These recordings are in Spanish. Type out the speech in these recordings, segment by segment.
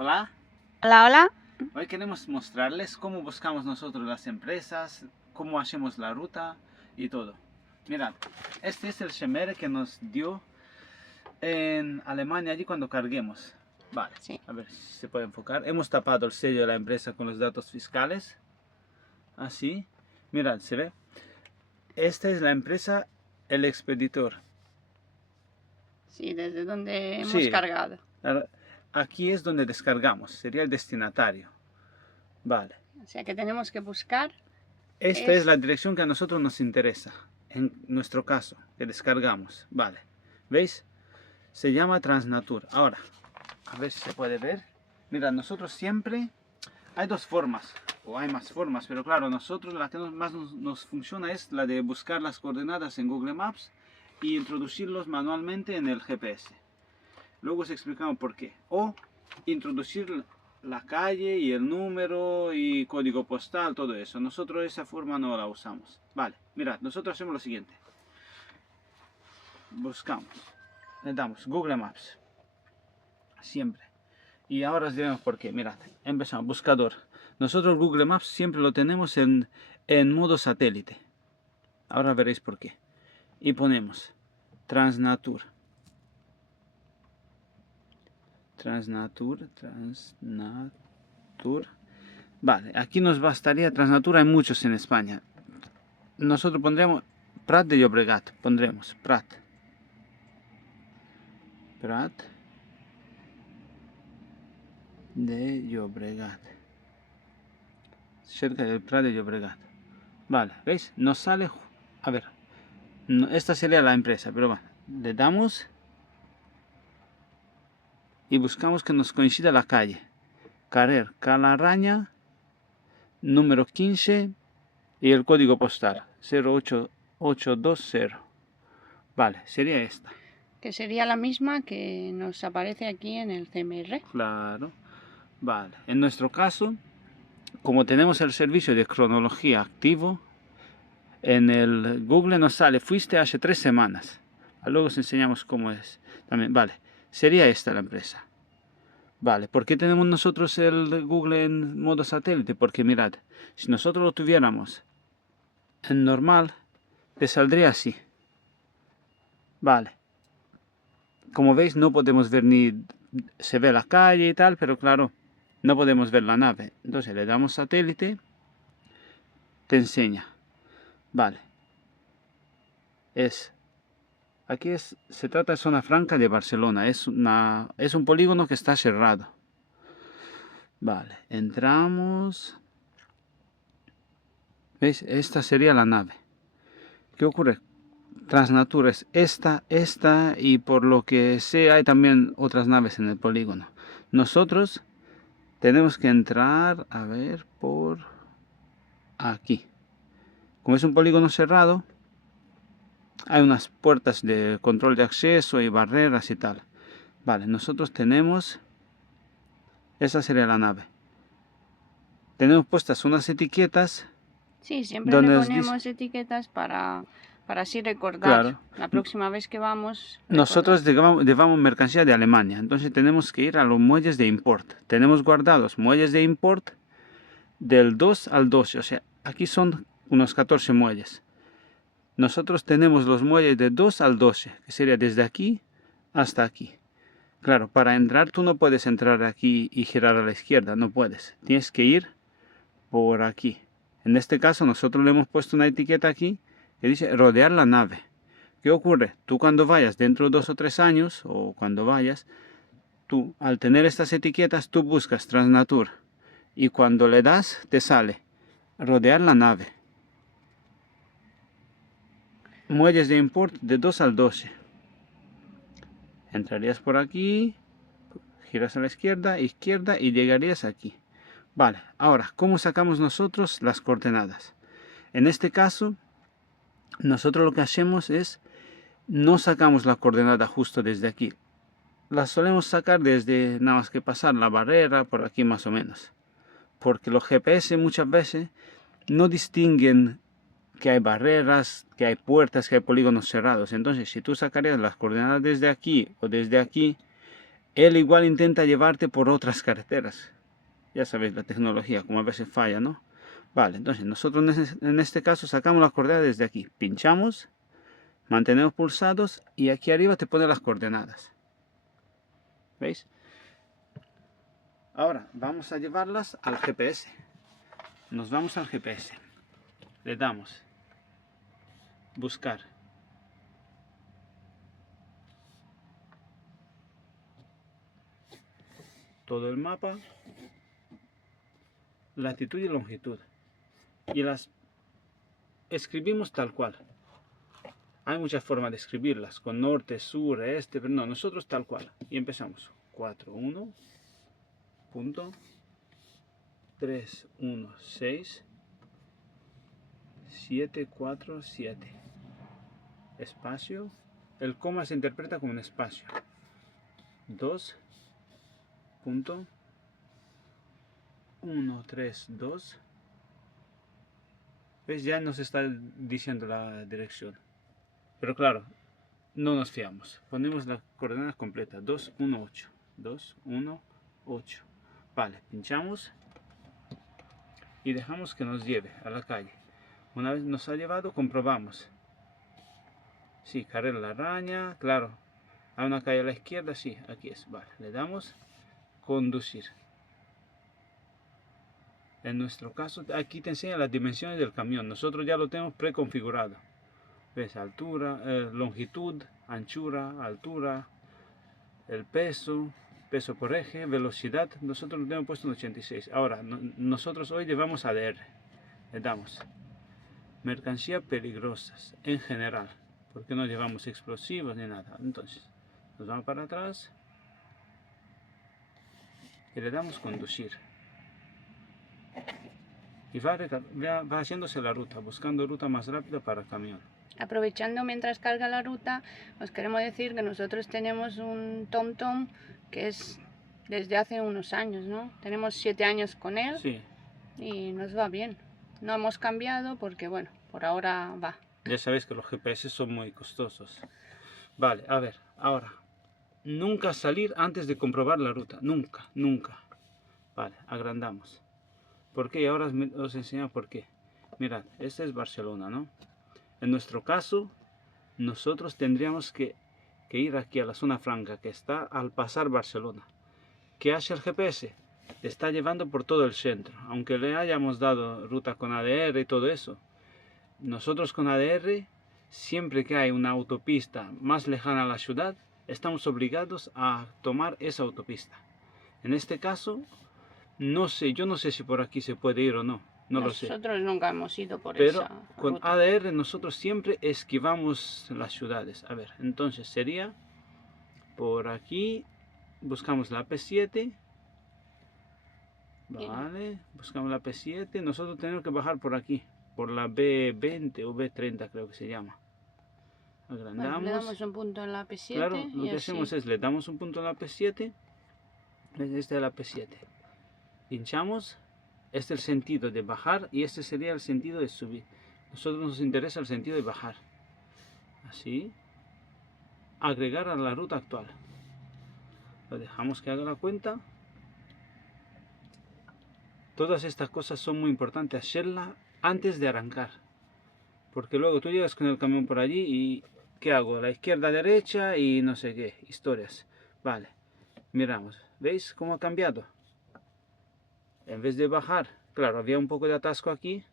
Hola, Hola, hola. hoy queremos mostrarles cómo buscamos nosotros las empresas, cómo hacemos la ruta y todo. Mirad, este es el Shemere que nos dio en Alemania allí cuando carguemos. Vale, Sí, a ver si se puede enfocar. Hemos tapado el sello de la empresa con los datos fiscales. Así, mirad, se ve. Esta es la empresa El Expeditor. sí, desde donde hemos Sí, cargado. aquí es donde descargamos, sería el destinatario. Vale. O sea que tenemos que buscar. Esta es la dirección que a nosotros nos interesa, en nuestro caso, que descargamos. Vale, ¿veis? Se llama Transnatur. Ahora, a ver si se puede ver. Mira, nosotros siempre, hay dos formas, o hay más formas, pero claro, nosotros la que más nos funciona es la de buscar las coordenadas en Google Maps y introducirlos manualmente en el GPS. Luego os explicamos por qué. O introducir la calle y el número y código postal, todo eso. Nosotros esa forma no la usamos. Vale, mirad, nosotros hacemos lo siguiente. Buscamos, le damos Google Maps. Siempre. Y ahora os diremos por qué. Mirad, empezamos, buscador. Nosotros Google Maps siempre lo tenemos en modo satélite. Ahora veréis por qué. Y ponemos Transnatur. Transnatur. Vale, aquí nos bastaría Transnatur, hay muchos en España. Nosotros pondremos Prat de Llobregat, pondremos Prat de Llobregat, cerca del Prat de Llobregat. Vale, ¿veis? Nos sale, a ver, esta sería la empresa, pero bueno, le damos y buscamos que nos coincida la calle. Carrer Calaraña, número 15 y el código postal 08820. Vale, sería esta. Que sería la misma que nos aparece aquí en el CMR. Claro. Vale. En nuestro caso, como tenemos el servicio de cronología activo, en el Google nos sale, fuiste hace 3 semanas. Luego os enseñamos cómo es. También, vale. Sería esta la empresa. Vale. ¿Por qué tenemos nosotros el Google en modo satélite? Porque mirad, si nosotros lo tuviéramos en normal, te saldría así. Vale. Como veis, no podemos ver ni... Se ve la calle y tal, pero claro, no podemos ver la nave. Entonces le damos satélite, te enseña. Vale. Aquí se trata de zona franca de Barcelona. Es un polígono que está cerrado. Vale, entramos. ¿Veis? Esta sería la nave. ¿Qué ocurre? Transnatur es esta y por lo que sé hay también otras naves en el polígono. Nosotros tenemos que entrar, a ver, por aquí. Como es un polígono cerrado, hay unas puertas de control de acceso y barreras y tal. Vale, nosotros tenemos... Esa sería la nave. Tenemos puestas unas etiquetas Sí, siempre le donde nos dice... ponemos etiquetas para así recordar. Claro, La próxima vez que vamos, nosotros recordar. llevamos mercancía de Alemania, entonces tenemos que ir a los muelles de import. Tenemos guardados muelles de import del 2 al 12, o sea, aquí son unos 14 muelles. Nosotros tenemos los muelles de 2 al 12, que sería desde aquí hasta aquí. Claro, para entrar tú no puedes entrar aquí y girar a la izquierda, no puedes. Tienes que ir por aquí. En este caso nosotros le hemos puesto una etiqueta aquí que dice rodear la nave. ¿Qué ocurre? Tú cuando vayas dentro de 2 o 3 años, o cuando vayas, tú al tener estas etiquetas, tú buscas Transnatur. Y cuando le das, te sale rodear la nave. Muelles de import de 2 al 12. Entrarías por aquí, giras a la izquierda y llegarías aquí. Vale, ahora, ¿cómo sacamos nosotros las coordenadas? En este caso, nosotros lo que hacemos es, no sacamos la coordenada justo desde aquí. Las solemos sacar desde nada más que pasar la barrera, por aquí más o menos. Porque los GPS muchas veces no distinguen que hay barreras, que hay puertas, que hay polígonos cerrados. Entonces, si tú sacarías las coordenadas desde aquí o desde aquí, él igual intenta llevarte por otras carreteras. Ya sabéis la tecnología, como a veces falla, ¿no? Vale, entonces nosotros en este caso sacamos las coordenadas desde aquí. Pinchamos, mantenemos pulsados y aquí arriba te pone las coordenadas. ¿Veis? Ahora vamos a llevarlas al GPS. Nos vamos al GPS. Le damos buscar. Todo el mapa, latitud y longitud. Y las escribimos tal cual. Hay muchas formas de escribirlas, con norte, sur, este, pero no, nosotros tal cual. Y empezamos. 41.316 747. Espacio. El coma se interpreta como un espacio. 2.132. ¿Ves? Ya nos está diciendo la dirección. Pero claro, no nos fiamos. Ponemos la coordenada completa. 218. 218. Vale, pinchamos. Y dejamos que nos lleve a la calle. Una vez nos ha llevado, comprobamos. Sí, carrera la araña, claro. Hay una calle a la izquierda, sí, aquí es. Vale, le damos conducir. En nuestro caso, aquí te enseña las dimensiones del camión. Nosotros ya lo tenemos preconfigurado. ¿Ves? Altura, longitud, anchura, altura, el peso, peso por eje, velocidad. Nosotros lo tenemos puesto en 86. Ahora, nosotros hoy llevamos ADR. Le damos mercancía peligrosas en general, porque no llevamos explosivos ni nada. Entonces nos vamos para atrás y le damos conducir y va haciéndose la ruta, buscando ruta más rápida para camión. Aprovechando mientras carga la ruta, os queremos decir que nosotros tenemos un TomTom que es desde hace unos años, ¿no? Tenemos 7 años con él. Sí. Y nos va bien. No hemos cambiado porque, bueno, por ahora va. Ya sabéis que los GPS son muy costosos. Vale, a ver, ahora. Nunca salir antes de comprobar la ruta. Nunca, nunca. Vale, agrandamos. ¿Por qué? Y ahora os enseño por qué. Mirad, este es Barcelona, ¿no? En nuestro caso, nosotros tendríamos que ir aquí a la zona franca, que está al pasar Barcelona. ¿Qué hace el GPS? Te está llevando por todo el centro. Aunque le hayamos dado ruta con ADR y todo eso, nosotros con ADR, siempre que hay una autopista más lejana a la ciudad, estamos obligados a tomar esa autopista. En este caso, no sé, yo no sé si por aquí se puede ir o no, no lo sé. Nosotros nunca hemos ido por Pero esa con ruta. ADR nosotros siempre esquivamos las ciudades. A ver, entonces sería por aquí, buscamos la P7. Vale, buscamos la P7. Nosotros tenemos que bajar por aquí, por la B20 o B30 creo que se llama. Agrandamos. Bueno, le damos un punto en la P7. Claro, lo que así hacemos es le damos un punto en la P7. Esta es la P7. Pinchamos. Este es el sentido de bajar y este sería el sentido de subir. A nosotros nos interesa el sentido de bajar. Así. Agregar a la ruta actual. Lo dejamos que haga la cuenta. Todas estas cosas son muy importantes hacerlas antes de arrancar. Porque luego tú llegas con el camión por allí y ¿qué hago? A la izquierda, derecha y no sé qué. Historias. Vale. Miramos. ¿Veis cómo ha cambiado? En vez de bajar, claro, había un poco de atasco aquí.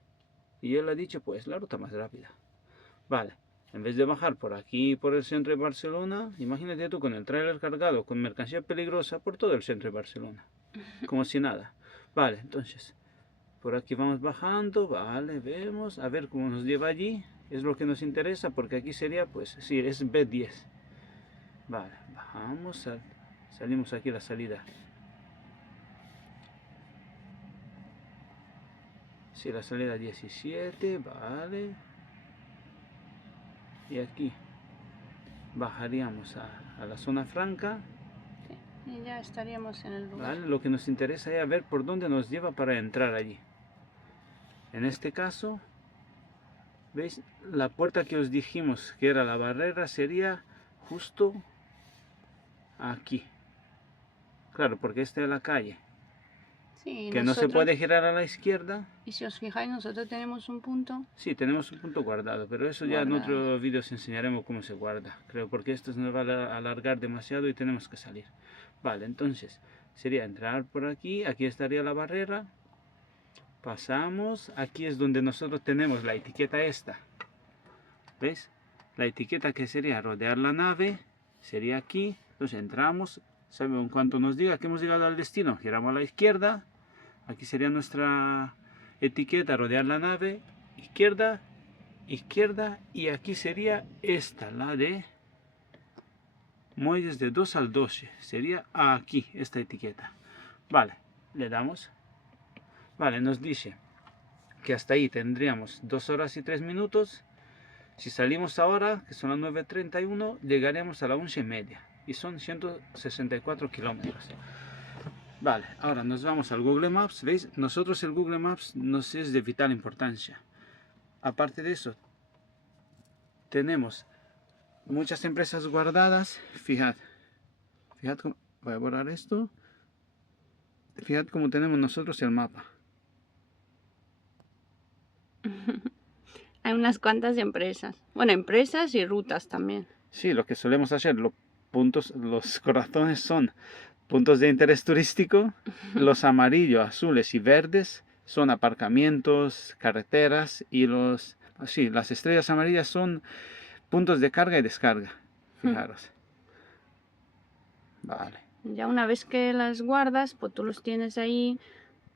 Y él ha dicho, pues, la ruta más rápida. Vale. En vez de bajar por aquí, por el centro de Barcelona, imagínate tú con el tráiler cargado, con mercancía peligrosa por todo el centro de Barcelona. Como si nada. Vale, entonces, por aquí vamos bajando, vale, vemos, a ver cómo nos lleva allí. Es lo que nos interesa, porque aquí sería, pues, sí, es B10. Vale, bajamos, salimos aquí a la salida. Sí, la salida 17, vale. Y aquí bajaríamos a la zona franca. Sí, y ya estaríamos en el lugar. Vale, lo que nos interesa es ver por dónde nos lleva para entrar allí. En este caso, ¿veis? La puerta que os dijimos que era la barrera sería justo aquí. Claro, porque esta es la calle. Sí, Que no se puede girar a la izquierda. Y si os fijáis, nosotros tenemos un punto. Sí, tenemos un punto guardado, pero eso ya en otro vídeo os enseñaremos cómo se guarda. Creo, porque esto nos va a alargar demasiado y tenemos que salir. Vale, entonces sería entrar por aquí. Aquí estaría la barrera. Pasamos. Aquí es donde nosotros tenemos la etiqueta esta. ¿Veis? La etiqueta que sería rodear la nave sería aquí. Entonces entramos. En cuanto nos diga que hemos llegado al destino, giramos a la izquierda. Aquí sería nuestra etiqueta, rodear la nave, izquierda, izquierda, y aquí sería esta, la de muelles de 2 al 12, sería aquí esta etiqueta. Vale, le damos. Vale, nos dice que hasta ahí tendríamos 2 horas y 3 minutos. Si salimos ahora, que son las 9:31, llegaremos a las 11:30 y son 164 kilómetros. Vale, ahora nos vamos al Google Maps. ¿Veis? Nosotros el Google Maps nos es de vital importancia. Aparte de eso, tenemos muchas empresas guardadas. Fijad cómo, voy a borrar esto. Fijad cómo tenemos nosotros el mapa. Hay unas cuantas empresas. Bueno, empresas y rutas también. Sí, lo que solemos hacer, los puntos, los corazones son puntos de interés turístico. Los amarillos, azules y verdes son aparcamientos, carreteras, y las estrellas amarillas son puntos de carga y descarga. Fijaros. Vale. Ya una vez que las guardas, pues tú los tienes ahí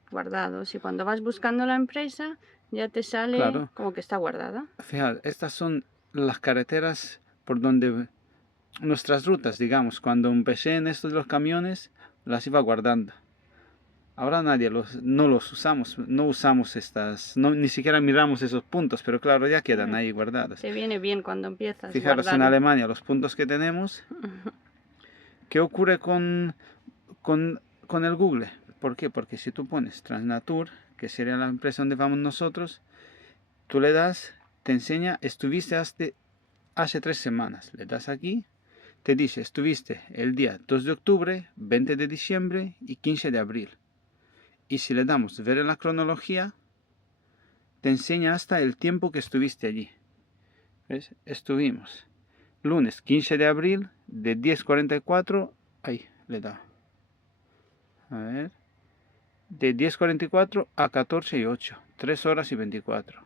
guardados. Y cuando vas buscando la empresa, ya te sale como que está guardada. Fíjate, estas son las carreteras por donde nuestras rutas, digamos. Cuando empecé en estos de los camiones, las iba guardando. Ahora no los usamos, no usamos estas, ni siquiera miramos esos puntos, pero claro, ya quedan ahí guardados. Te viene bien cuando empiezas. Fijaros en Alemania los puntos que tenemos. ¿Qué ocurre con el Google? ¿Por qué? Porque si tú pones Transnatur, que sería la empresa donde vamos nosotros, tú le das, te enseña, estuviste hace 3 semanas. Le das aquí, te dice, estuviste el día 2 de octubre, 20 de diciembre y 15 de abril. Y si le damos ver en la cronología, te enseña hasta el tiempo que estuviste allí. ¿Ves? Estuvimos lunes 15 de abril de 10:44, ahí le da. A ver. De 10:44 a 14:08, 3 horas y 24.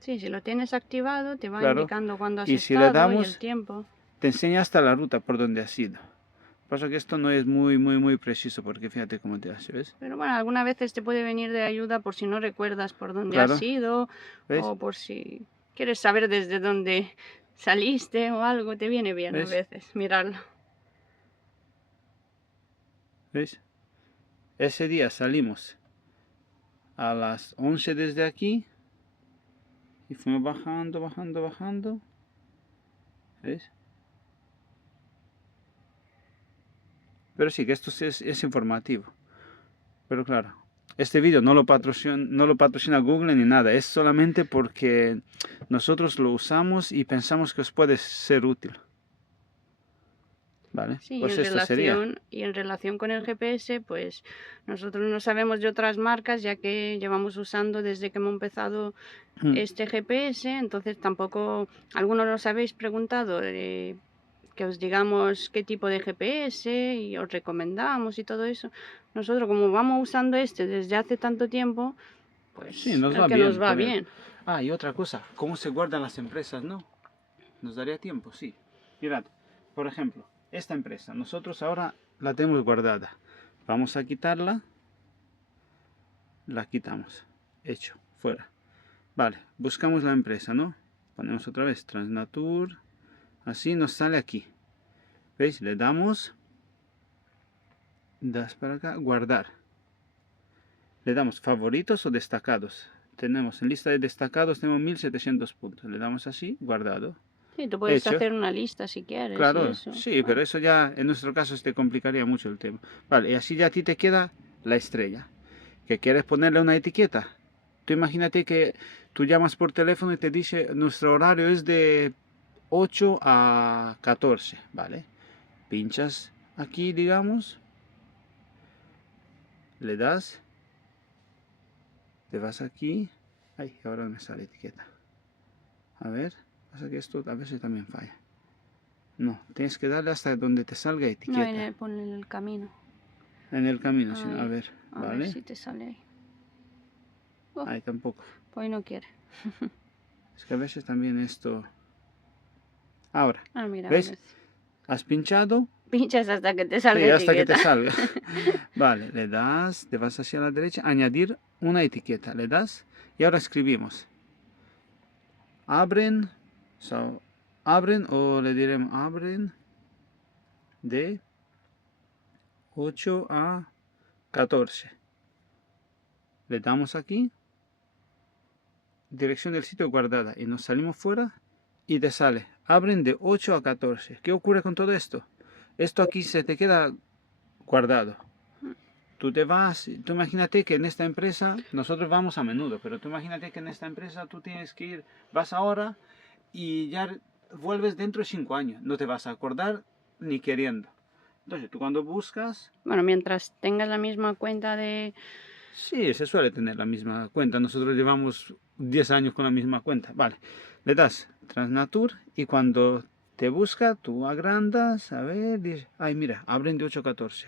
Sí, si lo tienes activado, te va indicando cuándo has y si estado le damos, y el tiempo. Te enseña hasta la ruta por donde has ido. Pasa que esto no es muy preciso, porque fíjate cómo te hace, ¿ves? Pero bueno, algunas veces te puede venir de ayuda por si no recuerdas por dónde has ido, ¿ves? O por si quieres saber desde dónde saliste o algo, te viene bien, ¿ves? A veces mirarlo. ¿Ves? Ese día salimos a las 11 desde aquí y fuimos bajando. ¿Ves? Pero sí, que esto es informativo. Pero claro, este vídeo no lo patrocina Google ni nada. Es solamente porque nosotros lo usamos y pensamos que os puede ser útil. ¿Vale? Sí, pues y en relación con el GPS, pues nosotros no sabemos de otras marcas, ya que llevamos usando desde que hemos empezado este GPS. Entonces tampoco, algunos nos habéis preguntado que os digamos qué tipo de GPS y os recomendamos y todo eso. Nosotros, como vamos usando este desde hace tanto tiempo, pues sí, nos va bien. Ah, y otra cosa, ¿cómo se guardan las empresas, no? ¿Nos daría tiempo? Sí. Mirad, por ejemplo, esta empresa, nosotros ahora la tenemos guardada. Vamos a quitarla. La quitamos. Hecho, fuera. Vale, buscamos la empresa, ¿no? Ponemos otra vez Transnatur. Así nos sale aquí. ¿Veis? Le damos. Das para acá, guardar. Le damos favoritos o destacados. Tenemos en lista de destacados, tenemos 1700 puntos. Le damos así, guardado. Sí, tú puedes hacer una lista si quieres. Claro, sí, pero eso ya en nuestro caso te complicaría mucho el tema. Vale, y así ya a ti te queda la estrella. ¿Que quieres ponerle una etiqueta? Tú imagínate que tú llamas por teléfono y te dice, nuestro horario es de 8 a 14, ¿vale? Pinchas aquí, digamos, le das, te vas aquí, ay, ahora me sale etiqueta. A ver, pasa que esto a veces también falla. No, tienes que darle hasta donde te salga No, etiqueta. ponle en el camino. En el camino, sí, a Ahí, ver, a ver ¿vale? si te sale ahí. Oh, Ahí tampoco. pues no quiere. Es que a veces también esto... Ahora, Ah, mira, ¿ves? ahora sí. Has pinchado. Pinchas hasta que te salga Sí, hasta que te etiqueta. salga. Vale, le das, te vas hacia la derecha, añadir una etiqueta, le das y ahora escribimos. Abren, abren o le diremos abren de 8 a 14. Le damos aquí, dirección del sitio guardada y nos salimos fuera y te sale, abren de 8 a 14. ¿Qué ocurre con todo esto? Esto aquí se te queda guardado. Tú te vas, tú imagínate que en esta empresa, nosotros vamos a menudo, pero tú imagínate que en esta empresa tú tienes que ir, vas ahora y ya vuelves dentro de 5 años. No te vas a acordar ni queriendo. Entonces tú cuando buscas, Bueno, mientras tengas la misma cuenta de... sí, se suele tener la misma cuenta. Nosotros llevamos 10 años con la misma cuenta. Vale, le das Transnatur y cuando te busca, tú agrandas, a ver, dices, ay mira, abren de 8 a 14.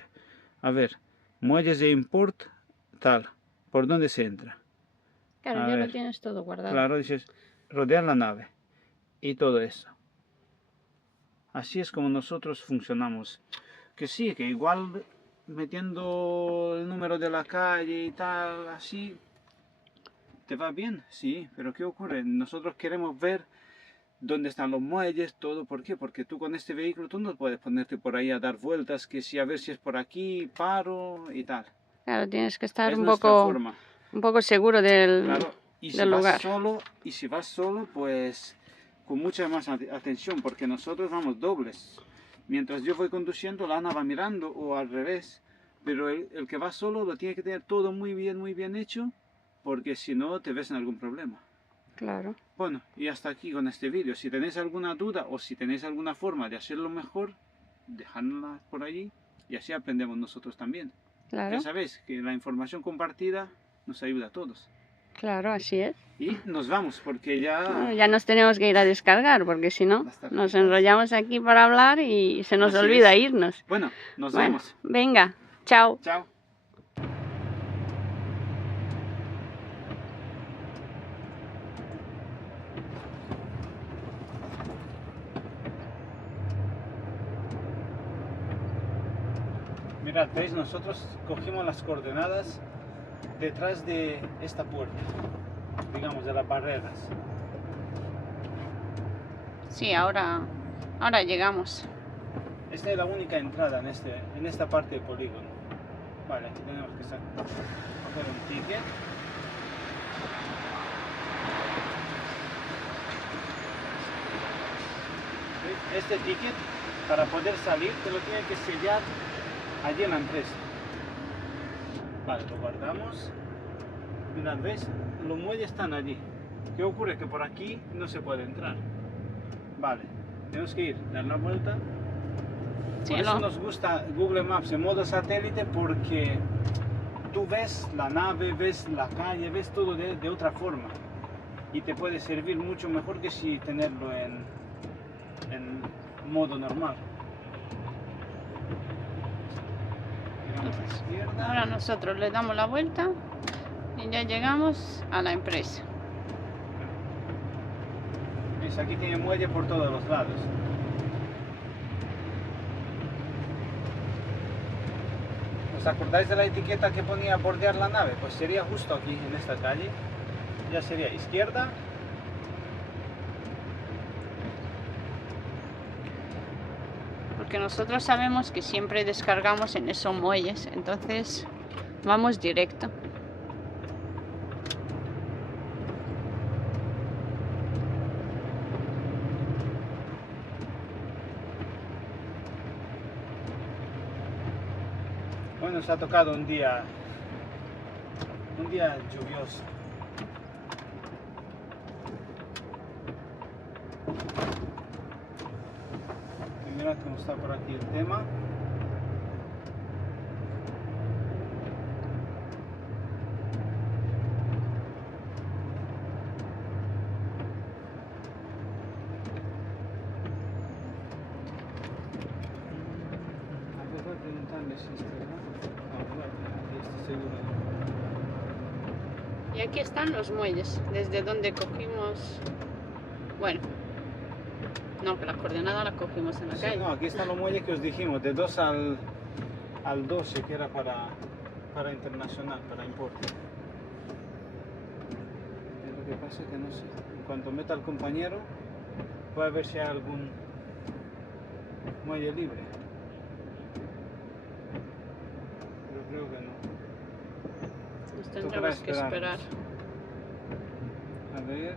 A ver, muelles de import, tal, ¿por dónde se entra? Claro, A ya lo ver, tienes todo guardado. claro, dices, rodear la nave y todo eso. Así es como nosotros funcionamos. Que sí, que igual metiendo el número de la calle y tal, así, ¿te va bien? Sí, pero ¿qué ocurre? Nosotros queremos ver dónde están los muelles, todo. ¿Por qué? Porque tú con este vehículo tú no puedes ponerte por ahí a dar vueltas, que si a ver si es por aquí, paro y tal. Claro, tienes que estar Es un nuestra poco, forma. un poco seguro del, Claro, y si del vas lugar. solo, pues con mucha más atención, porque nosotros vamos dobles. Mientras yo voy conduciendo, Lana va mirando o al revés. Pero el que va solo lo tiene que tener todo muy bien hecho, porque si no te ves en algún problema. Claro. Bueno, y hasta aquí con este vídeo. Si tenéis alguna duda o si tenéis alguna forma de hacerlo mejor, dejadla por allí y así aprendemos nosotros también. Claro, Ya sabéis que la información compartida nos ayuda a todos. claro, así es. Y nos vamos porque Bueno, ya... ya nos tenemos que ir a descargar, porque si no, Las nos tarjetas. enrollamos aquí para hablar y se nos Así olvida es. irnos. Bueno, nos Bueno, vemos. venga, chao. Chao. Mirad, veis, nosotros cogimos las coordenadas detrás de esta puerta, digamos, de las barreras. Sí, ahora llegamos. Esta es la única entrada en esta parte del polígono. Vale, aquí tenemos que coger un ticket. Este ticket, para poder salir, te lo tienen que sellar allí en la empresa. Vale, lo guardamos. Mirad, ¿ves? Los muelles están allí. ¿Qué ocurre? Que por aquí no se puede entrar. Vale, tenemos que ir, dar la vuelta. Sí, Por eso ¿no? nos gusta Google Maps en modo satélite, porque tú ves la nave, ves la calle, ves todo de otra forma. Y te puede servir mucho mejor que si tenerlo en modo normal. Giramos a la izquierda. Ahora nosotros le damos la vuelta y ya llegamos a la empresa. ¿Veis? Aquí tiene muelle por todos los lados. ¿Os acordáis de la etiqueta que ponía bordear la nave? Pues sería justo aquí, en esta calle. Ya sería izquierda. Porque nosotros sabemos que siempre descargamos en esos muelles, entonces vamos directo. Hoy nos ha tocado un día lluvioso. Y mirad cómo está por aquí el tema. si este no. No, aquí está seguro. Y aquí están los muelles, desde donde cogimos... Bueno, no, que las coordenadas las cogimos en la Sí, calle. no, aquí están los muelles que os dijimos, de 2 al 12, que era para internacional, para importe. Lo que pasa es que no sé, en cuanto meta al compañero, voy a ver si hay algún muelle libre. Pero creo que no. Nos Tocará tendremos que esperar. esperarnos. A ver.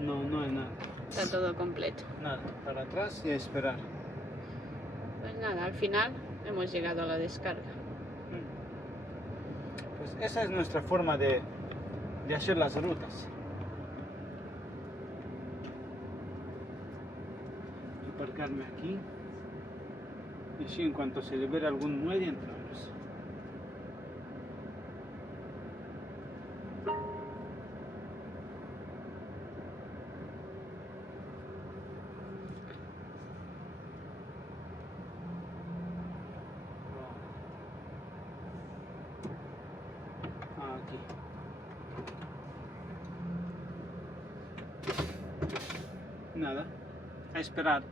No, No hay nada. está todo completo. Nada, para atrás y a esperar. Pues nada, al final hemos llegado a la descarga. Pues esa es nuestra forma de hacer las rutas. Voy a aparcarme aquí. Y así en cuanto se libere algún muelle entramos. Aquí. Nada, a esperar.